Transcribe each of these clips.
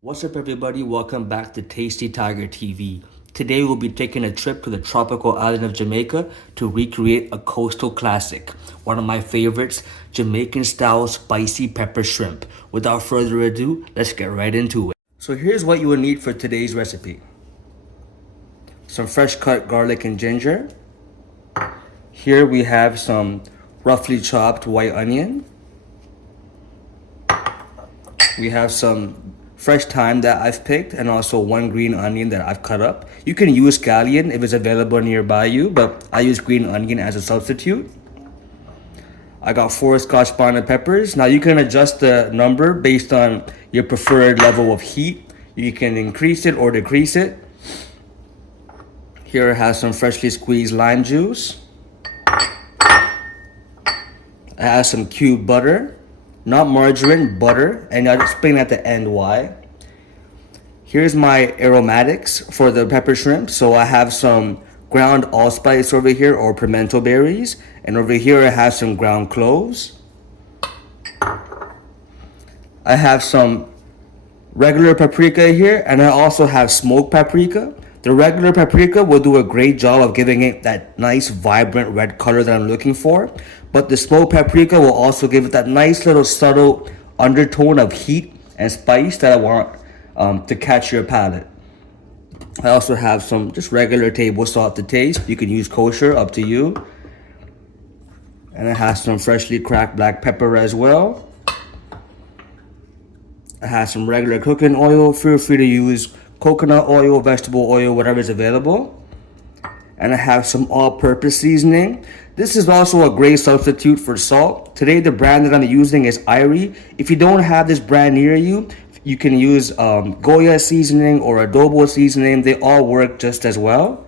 What's up, everybody? Welcome back to Tasty Tiger TV. Today, we'll be taking a trip to the tropical island of Jamaica to recreate a coastal classic, one of my favorites, Jamaican style spicy pepper shrimp. Without further ado, let's get right into it. So, here's what you will need for today's recipe: some fresh cut garlic and ginger. Here we have some roughly chopped white onion. We have some fresh thyme that I've picked and also one green onion that I've cut up. You can use scallion if it's available nearby you, but I use green onion as a substitute. I got 4 Scotch bonnet peppers. Now you can adjust the number based on your preferred level of heat. You can increase it or decrease it. Here I have some freshly squeezed lime juice. I have some cubed butter. Not margarine, butter, and I'll explain at the end why. Here's my aromatics for the pepper shrimp. So I have some ground allspice over here, or pimento berries, and over here I have some ground cloves. I have some regular paprika here, and I also have smoked paprika. The regular paprika will do a great job of giving it that nice vibrant red color that I'm looking for, but the smoked paprika will also give it that nice little subtle undertone of heat and spice that I want to catch your palate. I also have some just regular table salt to taste. You can use kosher, up to you. And I have some freshly cracked black pepper as well. I have some regular cooking oil. Feel free to use coconut oil, vegetable oil, whatever is available. And I have some all-purpose seasoning. This is also a great substitute for salt. Today the brand that I'm using is Irie. If you don't have this brand near you, you can use Goya seasoning or adobo seasoning. They all work just as well.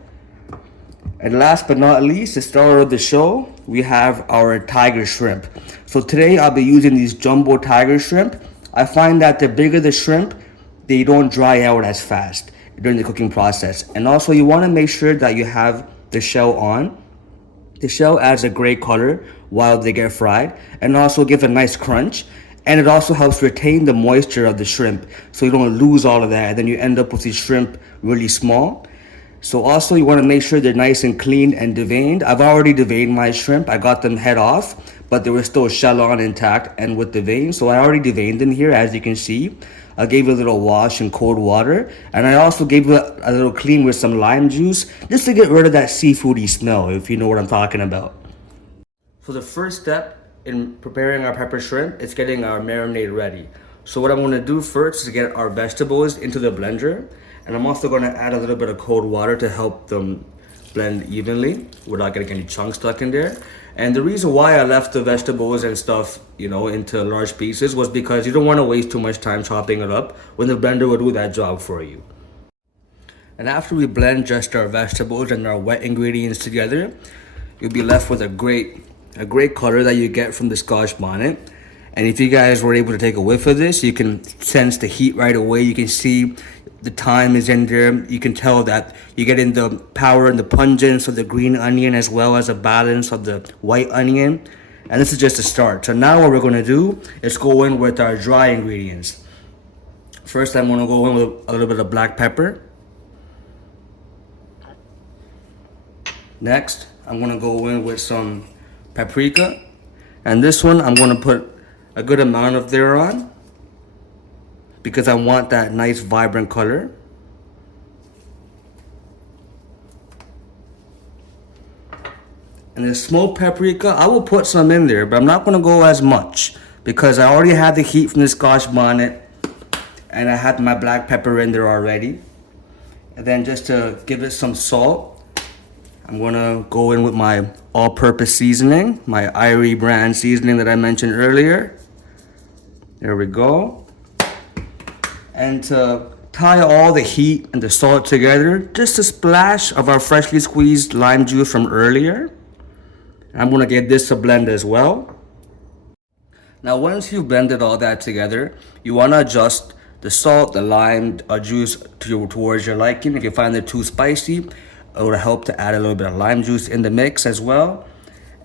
And last but not least, the star of the show, we have our tiger shrimp. So today I'll be using these jumbo tiger shrimp. I find that the bigger the shrimp, they don't dry out as fast during the cooking process. And also you want to make sure that you have the shell on. The shell adds a great color while they get fried and also give a nice crunch. And it also helps retain the moisture of the shrimp so you don't lose all of that and then you end up with these shrimp really small. So also you want to make sure they're nice and clean and deveined. I've already deveined my shrimp. I got them head off, but they were still shell on intact and with the vein. So I already deveined them here, as you can see. I gave it a little wash in cold water, and I also gave it a little clean with some lime juice just to get rid of that seafoody smell, if you know what I'm talking about. So the first step in preparing our pepper shrimp is getting our marinade ready. So what I'm going to do first is get our vegetables into the blender, and I'm also going to add a little bit of cold water to help them blend evenly without getting any chunks stuck in there. And the reason why I left the vegetables and stuff, into large pieces was because you don't want to waste too much time chopping it up when the blender will do that job for you. And after we blend just our vegetables and our wet ingredients together, you'll be left with a great color that you get from the Scotch bonnet. And if you guys were able to take a whiff of this, you can sense the heat right away. You can see the thyme is in there. You can tell that you're getting the power and the pungence of the green onion as well as a balance of the white onion. And this is just a start. So now what we're going to do is go in with our dry ingredients. First, I'm going to go in with a little bit of black pepper. Next, I'm going to go in with some paprika. And this one, I'm going to put a good amount of there on because I want that nice vibrant color. And the smoked paprika, I will put some in there, but I'm not going to go as much because I already had the heat from the Scotch bonnet and I had my black pepper in there already. And then just to give it some salt, I'm going to go in with my all-purpose seasoning, my Irie brand seasoning that I mentioned earlier. There we go. And to tie all the heat and the salt together, just a splash of our freshly squeezed lime juice from earlier. I'm going to get this to blend as well. Now once you've blended all that together, you want to adjust the salt, the lime juice towards your liking. If you find it too spicy, it will help to add a little bit of lime juice in the mix as well.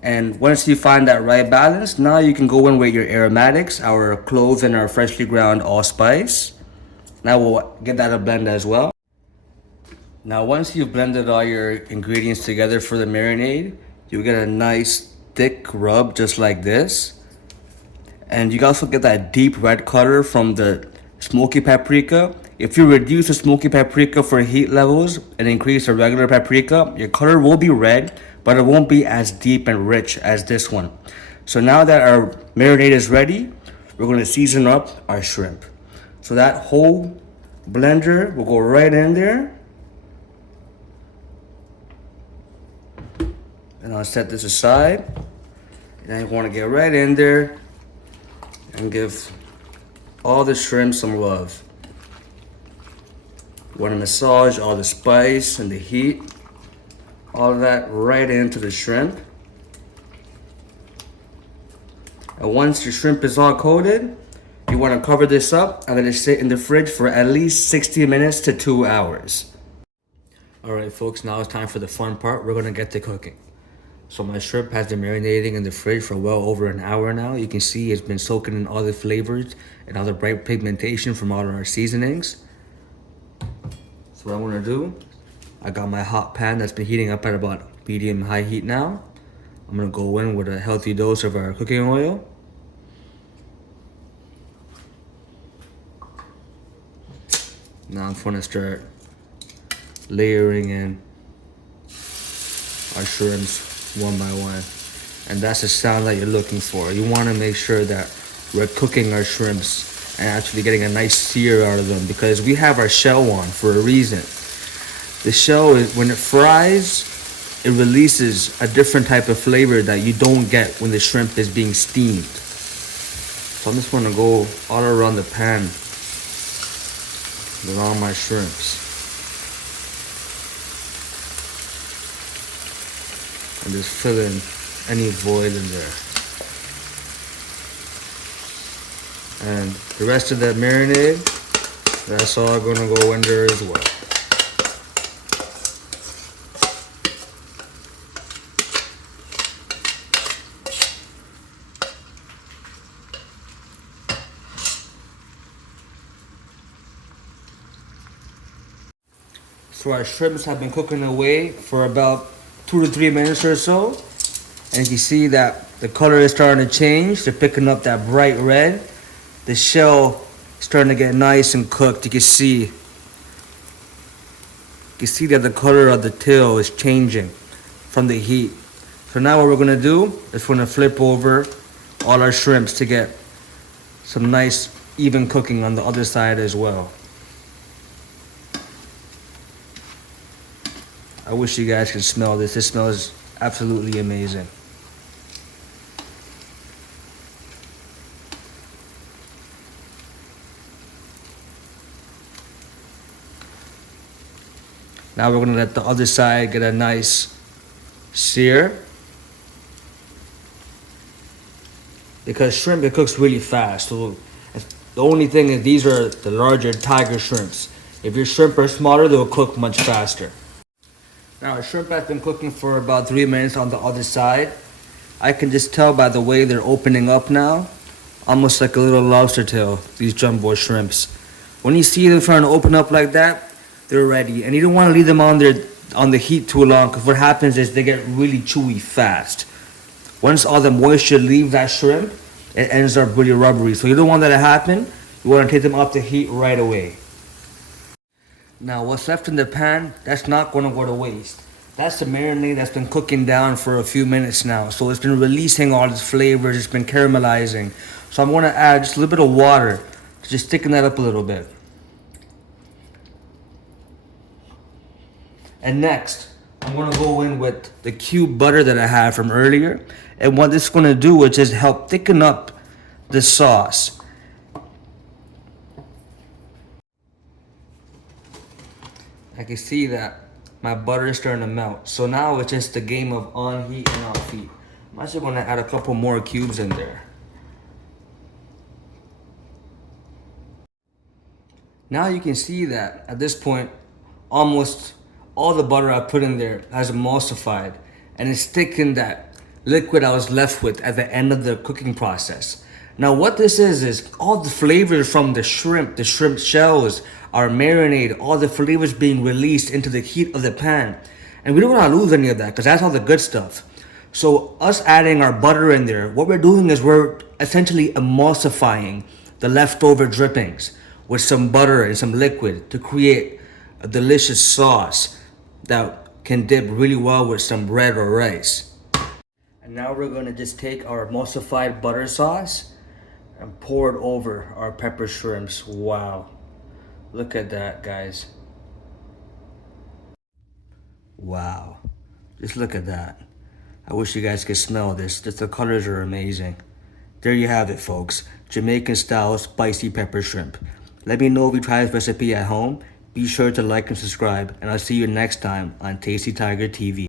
And once you find that right balance, now you can go in with your aromatics, our cloves and our freshly ground allspice. Now we'll get that a blend as well. Now once you've blended all your ingredients together for the marinade, you get a nice thick rub just like this. And you also get that deep red color from the smoky paprika. If you reduce the smoky paprika for heat levels and increase the regular paprika, your color will be red, but it won't be as deep and rich as this one. So now that our marinade is ready, we're going to season up our shrimp. So that whole blender will go right in there. And I'll set this aside. And I want to get right in there and give all the shrimp some love. You want to massage all the spice and the heat, all of that right into the shrimp. And once your shrimp is all coated, you want to cover this up and let it sit in the fridge for at least 60 minutes to 2 hours. All right, folks, now it's time for the fun part. We're gonna get to cooking. So my shrimp has been marinating in the fridge for well over an hour now. You can see it's been soaking in all the flavors and all the bright pigmentation from all of our seasonings. So what I'm gonna do, I got my hot pan that's been heating up at about medium-high heat now. I'm gonna go in with a healthy dose of our cooking oil. Now I'm gonna start layering in our shrimps one by one. And that's the sound that you're looking for. You wanna make sure that we're cooking our shrimps and actually getting a nice sear out of them, because we have our shell on for a reason. The shell, when it fries, it releases a different type of flavor that you don't get when the shrimp is being steamed. So I'm just gonna go all around the pan with all my shrimps. And just fill in any void in there. And the rest of that marinade, that's all gonna go in there as well. So our shrimps have been cooking away for about 2 to 3 minutes or so. And you see that the color is starting to change. They're picking up that bright red. The shell is starting to get nice and cooked. You can see that the color of the tail is changing from the heat. So now what we're gonna do is we're gonna flip over all our shrimps to get some nice even cooking on the other side as well. I wish you guys could smell this. This smells absolutely amazing. Now we're gonna let the other side get a nice sear. Because shrimp, it cooks really fast. So the only thing is these are the larger tiger shrimps. If your shrimp are smaller, they'll cook much faster. Now our shrimp has been cooking for about 3 minutes on the other side. I can just tell by the way they're opening up now, almost like a little lobster tail, these jumbo shrimps. When you see them trying to open up like that, they're ready. And you don't want to leave them on the heat too long, because what happens is they get really chewy fast. Once all the moisture leaves that shrimp, it ends up really rubbery. So you don't want that to happen. You want to take them off the heat right away. Now what's left in the pan, that's not going to go to waste. That's the marinade that's been cooking down for a few minutes now. So it's been releasing all its flavors, it's been caramelizing. So I'm going to add just a little bit of water to just thicken that up a little bit. And next, I'm going to go in with the cube butter that I had from earlier. And what this is going to do is just help thicken up the sauce. I can see that my butter is starting to melt. So now it's just a game of on heat and off heat. I'm actually going to add a couple more cubes in there. Now you can see that at this point, almost all the butter I put in there has emulsified, and it's thickened that liquid I was left with at the end of the cooking process. Now what this is all the flavors from the shrimp shells are marinated, all the flavors being released into the heat of the pan. And we don't want to lose any of that because that's all the good stuff. So us adding our butter in there, what we're doing is we're essentially emulsifying the leftover drippings with some butter and some liquid to create a delicious sauce that can dip really well with some bread or rice. And now we're gonna just take our emulsified butter sauce and pour it over our pepper shrimps. Wow. Look at that, guys. Wow. Just look at that. I wish you guys could smell this. Just the colors are amazing. There you have it, folks. Jamaican style spicy pepper shrimp. Let me know if you try this recipe at home. Be sure to like and subscribe, and I'll see you next time on Tasty Tiger TV.